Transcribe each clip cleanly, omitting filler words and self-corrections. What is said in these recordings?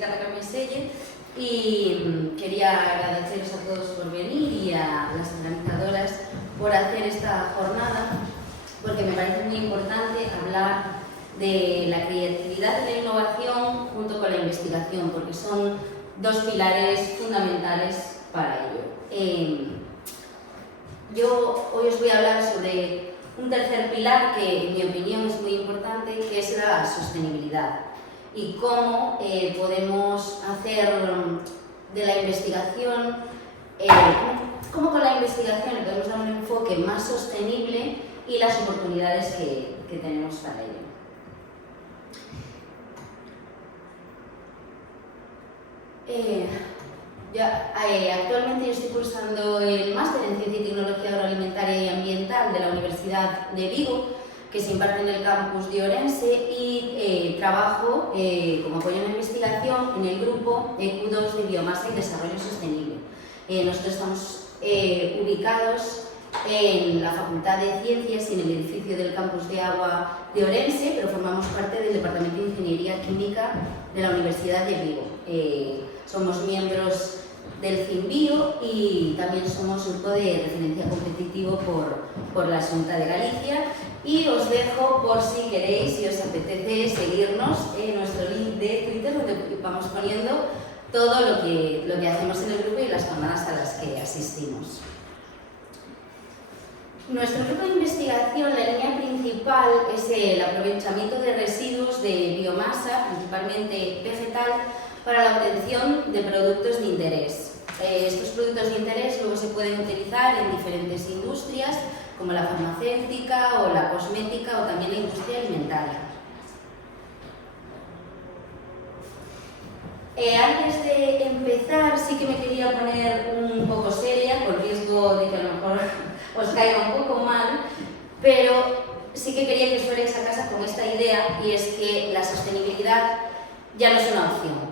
Carla Carmeselle y quería agradeceros a todos por venir y a las organizadoras por hacer esta jornada, porque me parece muy importante hablar de la creatividad y la innovación junto con la investigación, porque son dos pilares fundamentales para ello. Yo hoy os voy a hablar sobre un tercer pilar que, en mi opinión, es muy importante, que es la sostenibilidad y cómo podemos hacer de la investigación, cómo con la investigación le podemos dar un enfoque más sostenible y las oportunidades que tenemos para ello. Actualmente yo estoy cursando el máster en Ciencia y Tecnología Agroalimentaria y Ambiental de la Universidad de Vigo, que se imparte en el campus de Orense, y trabajo como apoyo en la investigación en el grupo EQ2 de Biomasa y Desarrollo Sostenible. Nosotros estamos ubicados en la Facultad de Ciencias y en el edificio del campus de agua de Orense, pero formamos parte del Departamento de Ingeniería Química de la Universidad de Vigo. Somos miembros del CIMBio y también somos grupo de referencia competitivo por la Xunta de Galicia, y os dejo, por si queréis, si os apetece, seguirnos en nuestro link de Twitter, donde vamos poniendo todo lo que hacemos en el grupo y las jornadas a las que asistimos. Nuestro grupo de investigación, la línea principal es el aprovechamiento de residuos de biomasa, principalmente vegetal, para la obtención de productos de interés. Estos productos de interés luego se pueden utilizar en diferentes industrias, como la farmacéutica o la cosmética o también la industria alimentaria. Antes de empezar, sí que me quería poner un poco seria, por riesgo de que a lo mejor os caiga un poco mal, pero sí que quería que os fuerais a casa con esta idea, y es que la sostenibilidad ya no es una opción.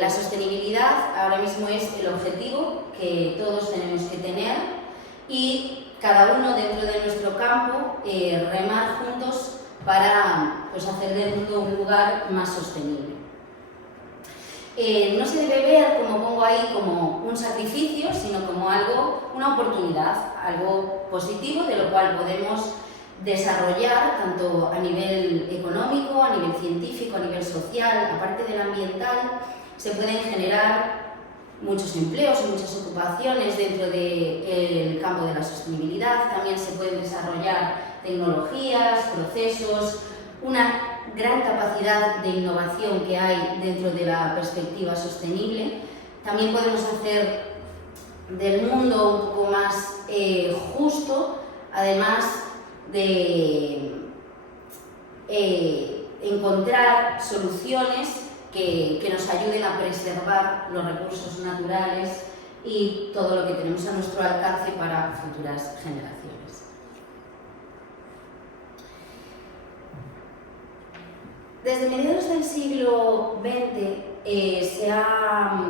La sostenibilidad ahora mismo es el objetivo que todos tenemos que tener, y cada uno dentro de nuestro campo remar juntos para hacer del mundo un lugar más sostenible. No se debe ver, como pongo ahí, como un sacrificio, sino como una oportunidad, algo positivo de lo cual podemos desarrollar tanto a nivel económico, a nivel científico, a nivel social. Aparte del ambiental, se pueden generar muchos empleos y muchas ocupaciones dentro del campo de la sostenibilidad. También se pueden desarrollar tecnologías, procesos, una gran capacidad de innovación que hay dentro de la perspectiva sostenible. También podemos hacer del mundo un poco más justo, además de encontrar soluciones que nos ayuden a preservar los recursos naturales y todo lo que tenemos a nuestro alcance para futuras generaciones. Desde mediados del siglo XX se ha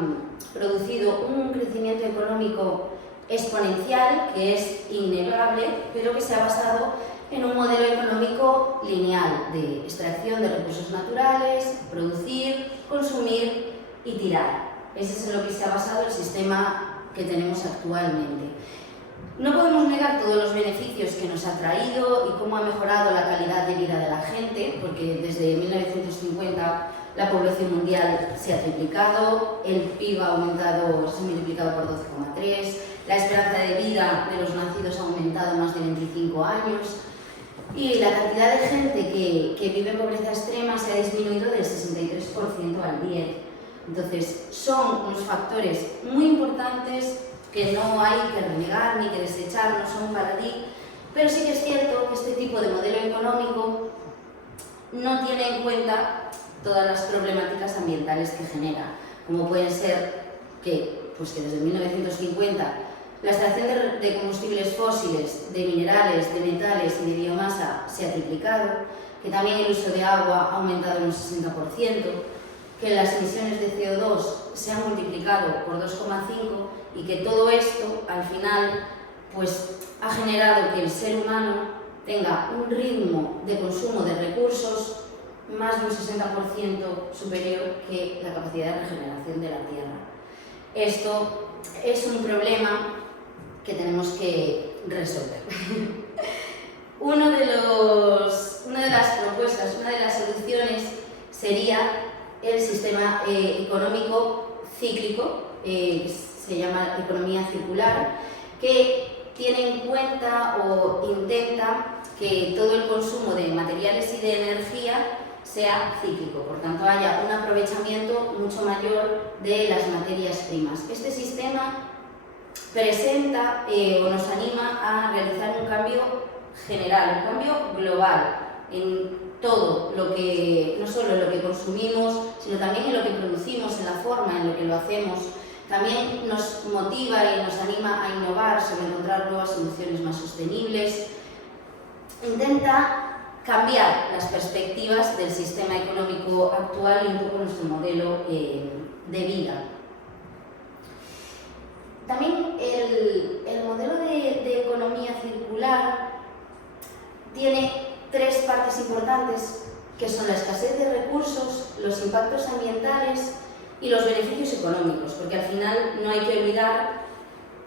producido un crecimiento económico exponencial que es innegable, pero que se ha basado en un modelo económico lineal de extracción de recursos naturales, producir, consumir y tirar. Ese es en lo que se ha basado el sistema que tenemos actualmente. No podemos negar todos los beneficios que nos ha traído y cómo ha mejorado la calidad de vida de la gente, porque desde 1950 la población mundial se ha triplicado, el PIB se ha multiplicado por 12,3, la esperanza de vida de los nacidos ha aumentado más de 25 años y la cantidad de gente que vive en pobreza extrema se ha disminuido del 63% al 10%. Entonces, son unos factores muy importantes que no hay que renegar ni que desechar, no son baladí, pero sí que es cierto que este tipo de modelo económico no tiene en cuenta todas las problemáticas ambientales que genera, como pueden ser que desde 1950 la extracción de combustibles fósiles, de minerales, de metales y de biomasa se ha triplicado, que también el uso de agua ha aumentado en un 60%, que las emisiones de CO2 se han multiplicado por 2,5 y que todo esto al final ha generado que el ser humano tenga un ritmo de consumo de recursos más de un 60% superior que la capacidad de regeneración de la Tierra. Esto es un problema que tenemos que resolver. Una de las propuestas, una de las soluciones sería el sistema económico cíclico, se llama economía circular, que tiene en cuenta o intenta que todo el consumo de materiales y de energía sea cíclico, por tanto haya un aprovechamiento mucho mayor de las materias primas. Este sistema presenta o nos anima a realizar un cambio general, un cambio global en todo lo que, no solo en lo que consumimos, sino también en lo que producimos, en la forma en lo que lo hacemos. También nos motiva y nos anima a innovar sobre encontrar nuevas soluciones más sostenibles. Intenta cambiar las perspectivas del sistema económico actual y un poco nuestro modelo de vida. También el modelo de economía circular tiene tres partes importantes, que son la escasez de recursos, los impactos ambientales y los beneficios económicos, porque al final no hay que olvidar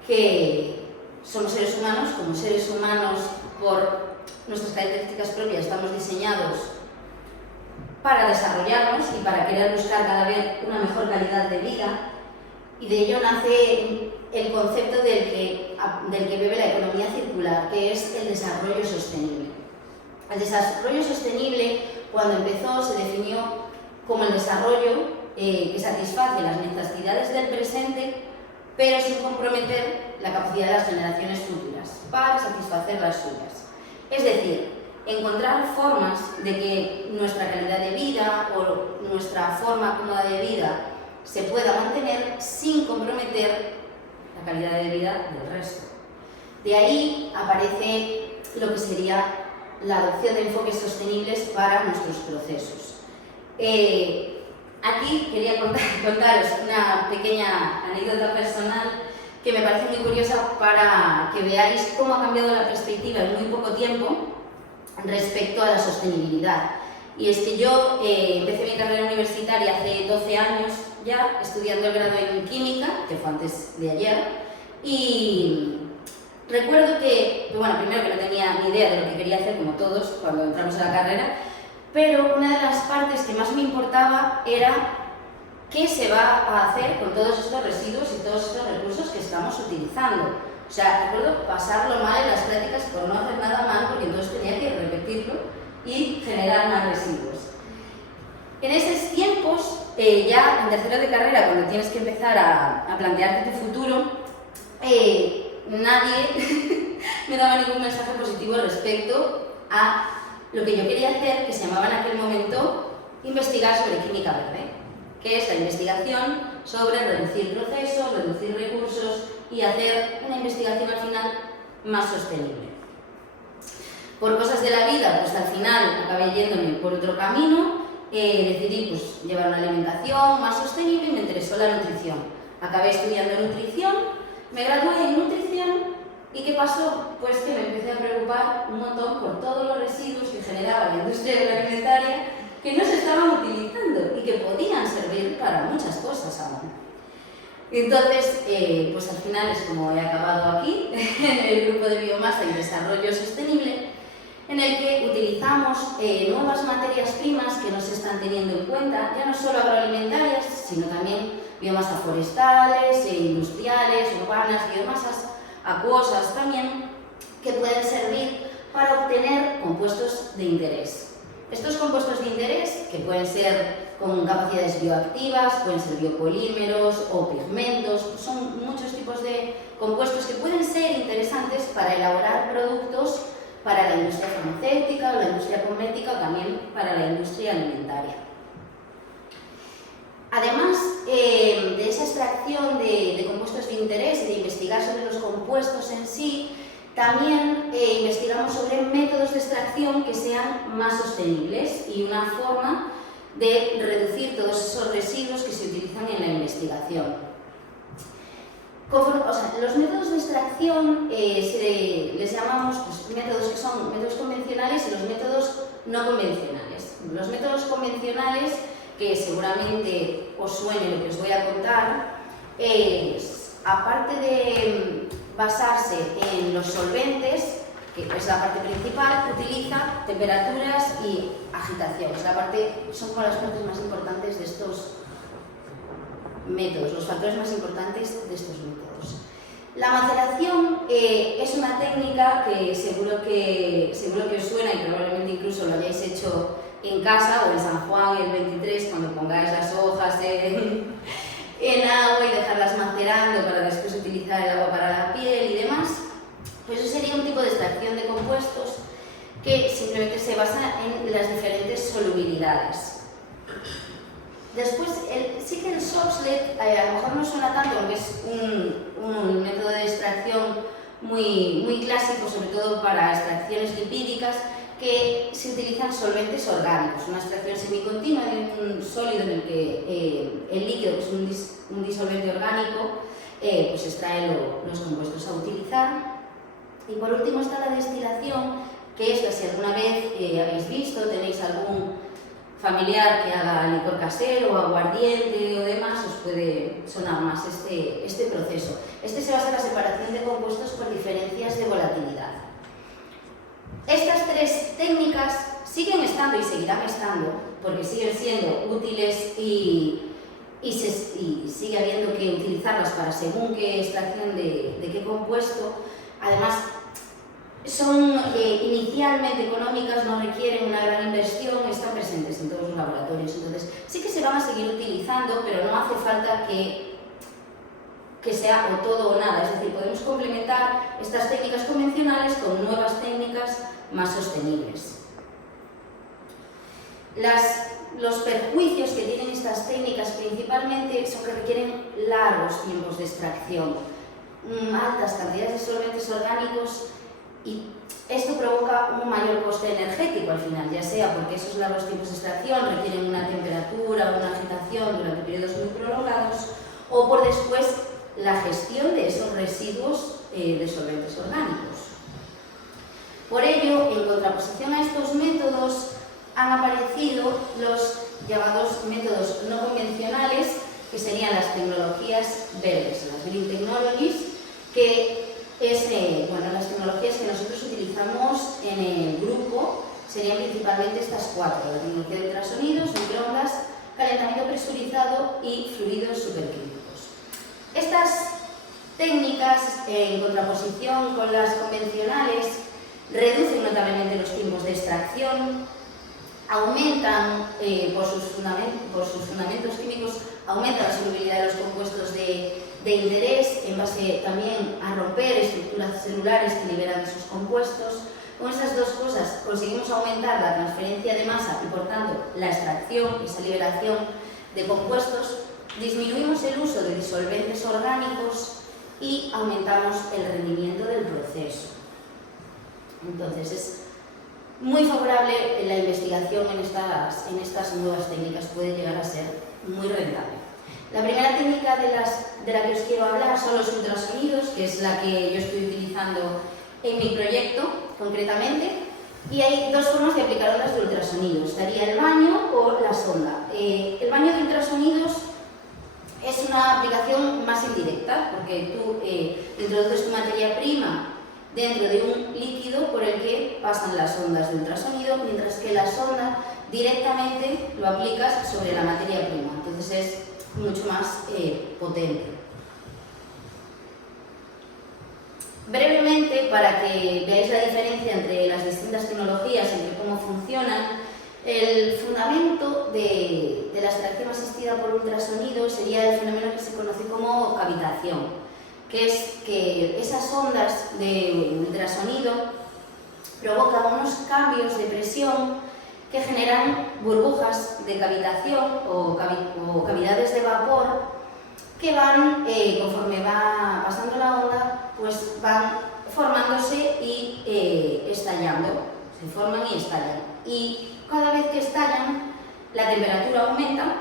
que somos seres humanos, como seres humanos por nuestras características propias estamos diseñados para desarrollarnos y para querer buscar cada vez una mejor calidad de vida, y de ello nace el concepto del que bebe la economía circular, que es el desarrollo sostenible. El desarrollo sostenible, cuando empezó, se definió como el desarrollo que satisface las necesidades del presente, pero sin comprometer la capacidad de las generaciones futuras para satisfacer las suyas. Es decir, encontrar formas de que nuestra calidad de vida o nuestra forma cómoda de vida se pueda mantener sin comprometer la calidad de vida del resto. De ahí aparece lo que sería la adopción de enfoques sostenibles para nuestros procesos. Aquí quería contaros una pequeña anécdota personal que me parece muy curiosa para que veáis cómo ha cambiado la perspectiva en muy poco tiempo respecto a la sostenibilidad. Y es que yo empecé mi carrera universitaria hace 12 años ya, estudiando el grado en Química, que fue antes de ayer, y recuerdo que, bueno, primero que no tenía ni idea de lo que quería hacer, como todos, cuando entramos a la carrera, pero una de las partes que más me importaba era qué se va a hacer con todos estos residuos y todos estos recursos que estamos utilizando. O sea, recuerdo pasarlo mal en las prácticas por no hacer nada mal, porque entonces tenía que repetirlo y generar más residuos. En esos tiempos, ya en tercero de carrera, cuando tienes que empezar a plantearte tu futuro, nadie me daba ningún mensaje positivo respecto a lo que yo quería hacer, que se llamaba en aquel momento investigar sobre química verde, que es la investigación sobre reducir procesos, reducir recursos y hacer una investigación al final más sostenible. Por cosas de la vida, pues al final acabé yéndome por otro camino, decidí pues, llevar una alimentación más sostenible y me interesó la nutrición. Acabé estudiando nutrición, me gradué en nutrición y ¿qué pasó? Pues que me empecé a preocupar un montón por todos los residuos que generaba la industria agroalimentaria que no se estaban utilizando y que podían servir para muchas cosas aún. Entonces, pues al final es como he acabado aquí, en el grupo de biomasa y desarrollo sostenible, en el que utilizamos nuevas materias primas que no se están teniendo en cuenta, ya no solo agroalimentarias, sino también biomasas forestales, industriales, urbanas, biomasas acuosas también, que pueden servir para obtener compuestos de interés. Estos compuestos de interés, que pueden ser con capacidades bioactivas, pueden ser biopolímeros o pigmentos, son muchos tipos de compuestos que pueden ser interesantes para elaborar productos para la industria farmacéutica o la industria cosmética o también para la industria alimentaria. Además de esa extracción de compuestos de interés y de investigar sobre los compuestos en sí, también investigamos sobre métodos de extracción que sean más sostenibles y una forma de reducir todos esos residuos que se utilizan en la investigación. Los métodos de extracción les llamamos pues, métodos que son métodos convencionales y los métodos no convencionales. Los métodos convencionales, que seguramente os suene lo que os voy a contar, es, aparte de basarse en los solventes, que es la parte principal, utiliza temperaturas y agitación. Son como las partes más importantes de estos métodos, los factores más importantes de estos métodos. La maceración es una técnica que seguro que os suena y probablemente incluso lo hayáis hecho en casa o en San Juan el 23, cuando pongáis las hojas en agua y dejarlas macerando para después utilizar el agua para la piel y demás. Pues eso sería un tipo de extracción de compuestos que simplemente se basa en las diferentes solubilidades. Después, sí que el Soxhlet a lo mejor no suena tanto porque es un método de extracción muy clásico, sobre todo para extracciones lipídicas, que se utilizan solventes orgánicos, una extracción semicontinua de un sólido en el que el líquido, que es un disolvente orgánico, pues extrae los compuestos a utilizar. Y por último está la destilación, que esta, si alguna vez habéis visto, tenéis algún familiar que haga licor casero o aguardiente o demás, os puede sonar más este proceso. Este se basa en la separación de compuestos por diferencias de volatilidad. Estas tres técnicas siguen estando y seguirán estando, porque siguen siendo útiles y sigue habiendo que utilizarlas para según qué extracción de qué compuesto. Además, son inicialmente económicas, no requieren una gran inversión, están presentes en todos los laboratorios. Entonces, sí que se van a seguir utilizando, pero no hace falta que sea o todo o nada. Es decir, podemos complementar estas técnicas convencionales con nuevas técnicas más sostenibles. Los perjuicios que tienen estas técnicas principalmente son que requieren largos tiempos de extracción, altas cantidades de solventes orgánicos, y esto provoca un mayor coste energético al final, ya sea porque esos largos tiempos de extracción requieren una temperatura o una agitación durante periodos muy prolongados, o por después la gestión de esos residuos de solventes orgánicos. Por ello, en contraposición a estos métodos, han aparecido los llamados métodos no convencionales, que serían las tecnologías verdes, las Green Technologies, que es, las tecnologías que nosotros utilizamos en el grupo serían principalmente estas cuatro: la tecnología de ultrasonidos, microondas, calentamiento presurizado y fluidos supercríticos. Estas técnicas, en contraposición con las convencionales, reducen notablemente los tiempos de extracción, aumentan por sus fundamentos químicos, aumentan la solubilidad de los compuestos de interés en base también a romper estructuras celulares que liberan esos compuestos. Con estas dos cosas conseguimos aumentar la transferencia de masa y por tanto la extracción, esa liberación de compuestos, disminuimos el uso de disolventes orgánicos y aumentamos el rendimiento del proceso. Entonces es muy favorable la investigación en estas nuevas técnicas, puede llegar a ser muy rentable. La primera técnica de la que os quiero hablar son los ultrasonidos, que es la que yo estoy utilizando en mi proyecto concretamente, y hay dos formas de aplicar ondas de ultrasonidos: estaría el baño o la sonda. El baño de ultrasonidos es una aplicación más indirecta, porque tú introduces tu materia prima dentro de un líquido por el que pasan las ondas de ultrasonido, mientras que la sonda directamente lo aplicas sobre la materia prima, entonces es mucho más potente. Brevemente, para que veáis la diferencia entre las distintas tecnologías, entre cómo funcionan, el fundamento de la extracción asistida por ultrasonido sería el fenómeno que se conoce como cavitación, que es que esas ondas de ultrasonido provocan unos cambios de presión que generan burbujas de cavitación o cavidades de vapor que van, conforme va pasando la onda, pues van formándose y estallando, se forman y estallan. Y cada vez que estallan, la temperatura aumenta,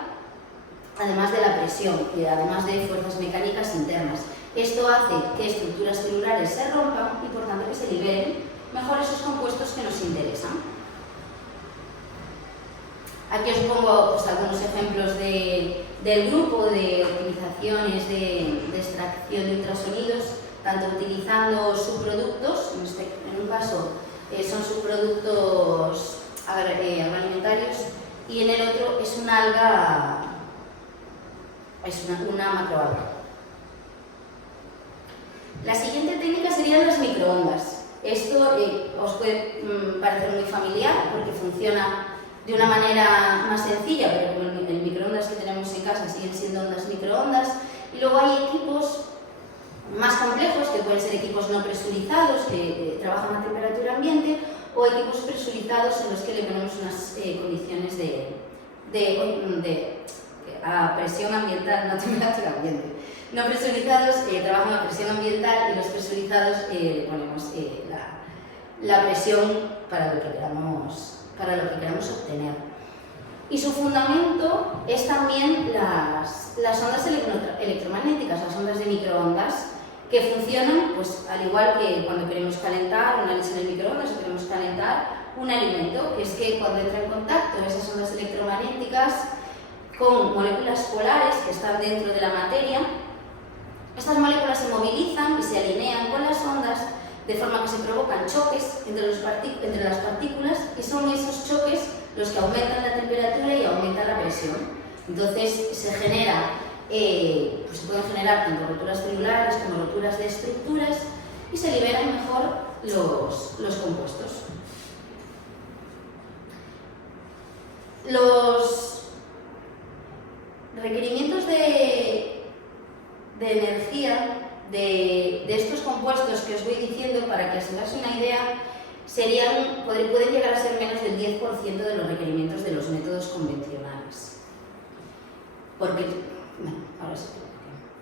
además de la presión y además de fuerzas mecánicas internas. Esto hace que estructuras celulares se rompan y por tanto que se liberen mejor esos compuestos que nos interesan. Aquí os pongo pues, algunos ejemplos del grupo de optimizaciones de extracción de ultrasonidos, tanto utilizando subproductos, en un caso son subproductos agroalimentarios y en el otro es una alga, es una macroalga. La siguiente técnica serían las microondas. Esto os puede parecer muy familiar porque funciona de una manera más sencilla, pero como el microondas que tenemos en casa siguen siendo ondas microondas. Y luego hay equipos más complejos, que pueden ser equipos no presurizados, que trabajan a temperatura ambiente, o equipos presurizados en los que le ponemos unas condiciones a presión ambiental, no temperatura ambiente. No presurizados trabajan a presión ambiental y los presurizados le ponemos la presión para lo que queramos obtener. Y su fundamento es también las ondas electromagnéticas, las ondas de microondas, que funcionan pues, al igual que cuando queremos calentar una leche en el microondas o queremos calentar un alimento, que es que cuando entra en contacto esas ondas electromagnéticas con moléculas polares que están dentro de la materia, estas moléculas se movilizan y se alinean con las ondas de forma que se provocan choques entre las partículas y son esos choques los que aumentan la temperatura y aumentan la presión. Entonces se genera, pues se pueden generar tanto roturas celulares como roturas de estructuras y se liberan mejor los compuestos. Los requerimientos de energía de estos compuestos que os voy diciendo, para que os hagáis una idea, pueden llegar a ser menos del 10% de los requerimientos de los métodos convencionales. Porque, bueno, ahora sí.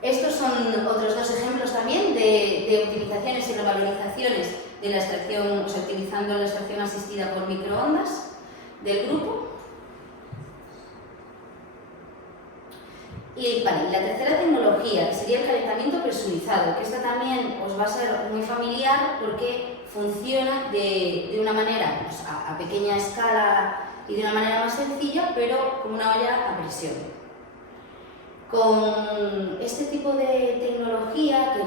Estos son otros dos ejemplos también de optimizaciones y revalorizaciones de la extracción, o sea, utilizando la extracción asistida por microondas del grupo. Y vale, la tercera tecnología, que sería el calentamiento presurizado, que esta también os va a ser muy familiar porque funciona de una manera pues, a pequeña escala y de una manera más sencilla, pero con una olla a presión. Con este tipo de tecnología, que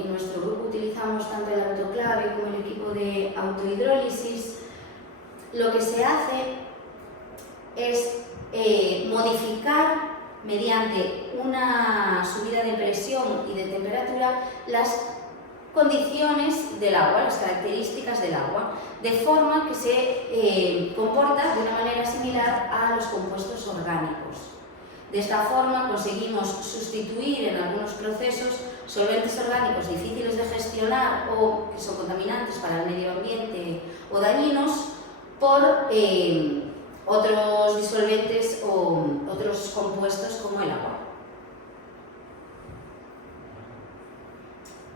en nuestro grupo utilizamos tanto el autoclave como el equipo de autohidrólisis, lo que se hace es modificar mediante una subida de presión y de temperatura las condiciones del agua, las características del agua, de forma que se comporta de una manera similar a los compuestos orgánicos. De esta forma conseguimos sustituir en algunos procesos solventes orgánicos difíciles de gestionar o que son contaminantes para el medio ambiente o dañinos por otros disolventes o otros compuestos como el agua.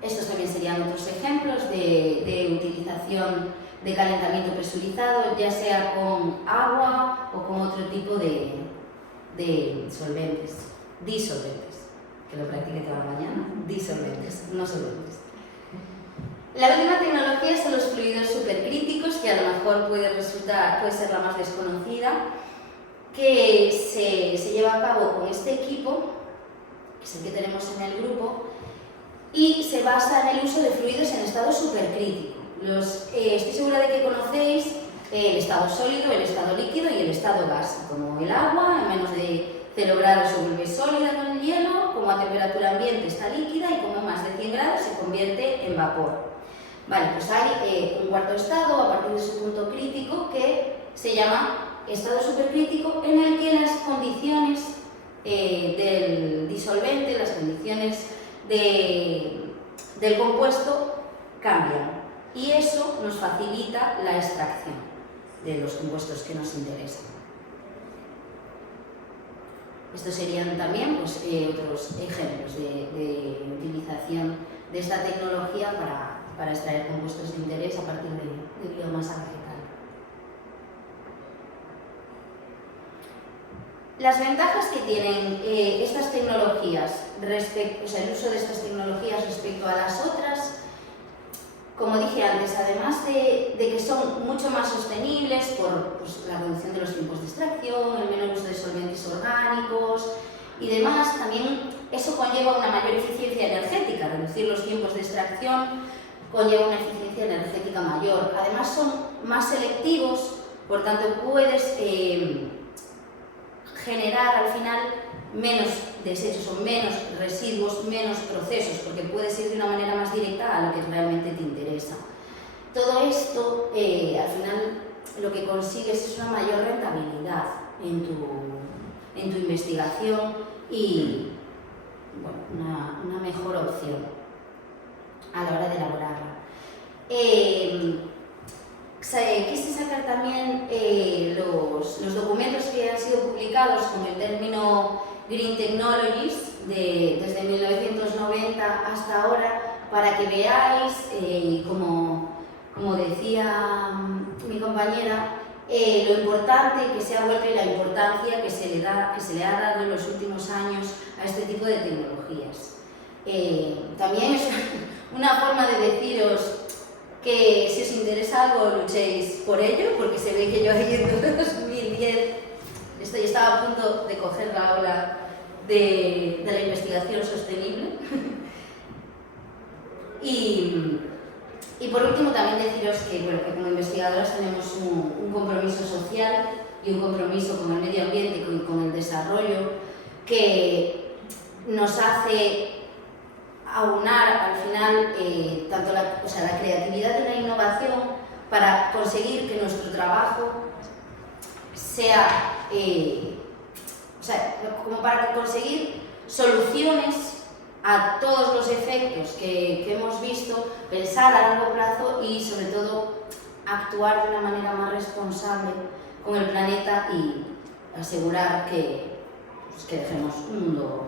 Estos también serían otros ejemplos de utilización de calentamiento presurizado, ya sea con agua o con otro tipo de solventes, disolventes, que lo practique toda la mañana, disolventes, no solventes. La última tecnología son los fluidos supercríticos, que a lo mejor puede ser la más desconocida, que se lleva a cabo con este equipo, que es el que tenemos en el grupo, y se basa en el uso de fluidos en estado supercrítico. Estoy segura de que conocéis el estado sólido, el estado líquido y el estado gas. Como el agua, a menos de 0 grados se vuelve sólida con el hielo, como a temperatura ambiente está líquida y como a más de 100 grados se convierte en vapor. Vale, pues hay un cuarto estado a partir de su punto crítico que se llama estado supercrítico, en el que las condiciones del disolvente, las condiciones del compuesto cambian y eso nos facilita la extracción de los compuestos que nos interesan. Estos serían también pues, otros ejemplos de utilización de esta tecnología para extraer compuestos de interés a partir de biomasa vegetal. Las ventajas que tienen estas tecnologías, el uso de estas tecnologías respecto a las otras, como dije antes, además de que son mucho más sostenibles por pues, la reducción de los tiempos de extracción, el menor uso de solventes orgánicos y demás, también eso conlleva una mayor eficiencia energética. Reducir los tiempos de extracción conlleva una eficiencia energética mayor. Además son más selectivos, por tanto puedes generar al final menos desechos o menos residuos, menos procesos, porque puedes ir de una manera más directa a lo que realmente te interesa. Todo esto, al final, lo que consigues es una mayor rentabilidad en tu investigación y bueno, una mejor opción a la hora de elaborarla. Quise sacar también los documentos que han sido publicados con el término Green Technologies desde 1990 hasta ahora, para que veáis, como decía mi compañera, lo importante que se ha vuelto y la importancia que se le ha dado en los últimos años a este tipo de tecnologías. También es una forma de deciros que si os interesa algo luchéis por ello, porque se ve que yo ahí en 2010 estaba a punto de coger la ola de la investigación sostenible. Y por último también deciros que como investigadoras tenemos un compromiso social y un compromiso con el medio ambiente y con el desarrollo que nos hace aunar al final tanto la creatividad y la innovación para conseguir que nuestro trabajo sea, como para conseguir soluciones a todos los efectos que hemos visto, pensar a largo plazo y sobre todo actuar de una manera más responsable con el planeta y asegurar que dejemos un mundo